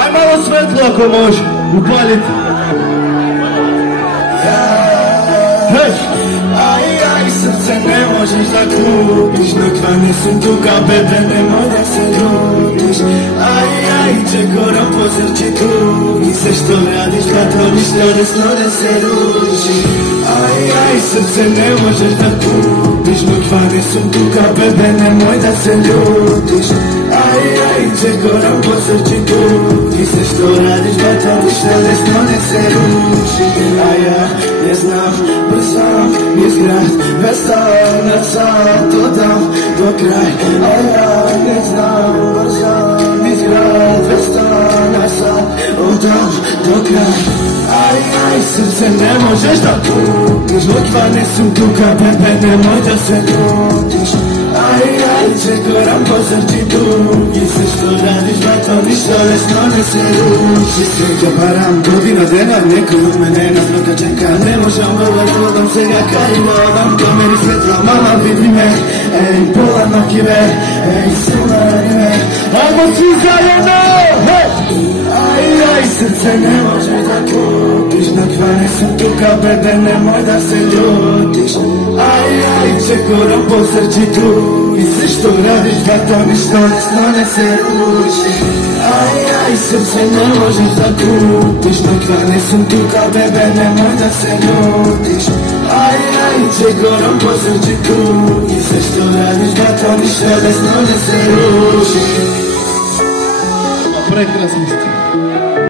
Aj malo svetlo ako može, upaliti. Aj, srce ne možeš da kupiš, nakvane su tuga, bebe, nemoj da se ljutiš. Aj, čekorom po srči tugi, sve što radiš, da to ništa desno ne se ruši. Aj, srce ne možeš da kupiš, nakvane su tuga, bebe, nemoj da se ljutiš. Aj, čekorom po srči tugi, sve što radiš, da to ništa desno ne se ruši. Aj, ja ne znam, brzam izgrad, bez stanaca, to dam do kraj. Aj, ja ne znam, brzam izgrad, bez stanaca, odam do kraj. Aj, srce ne možeš da kupiš, lokvane su tuga, bebe, nemoj da se ljutiš. Aj, čekoram po srči tugi, sve što radiš, ba to ništa desno ne se ruši. Sreća param, godina denar, neko od mene nasmrta čeka, ne možem vrlo vodom se ga karimo, odam to meni svetlo, mama vidi me, ej, pola nokive, ej, suna ranive, ajmo svi zajedno, hej! Aj, srce ne možeš da kupiš, nakvane su tuga, bebe, nemoj da se ljutiš. Aj, čekoram po srči tugi, sve što radiš, da to ništa desno ne se ruši. Aj, srce ne možeš da kupiš, nakvane su tuga, bebe, nemoj da se ljutiš. Aj, čekoram po srči tugi, sve što radiš, da to ništa desno ne se ruši. Prekrasni ste.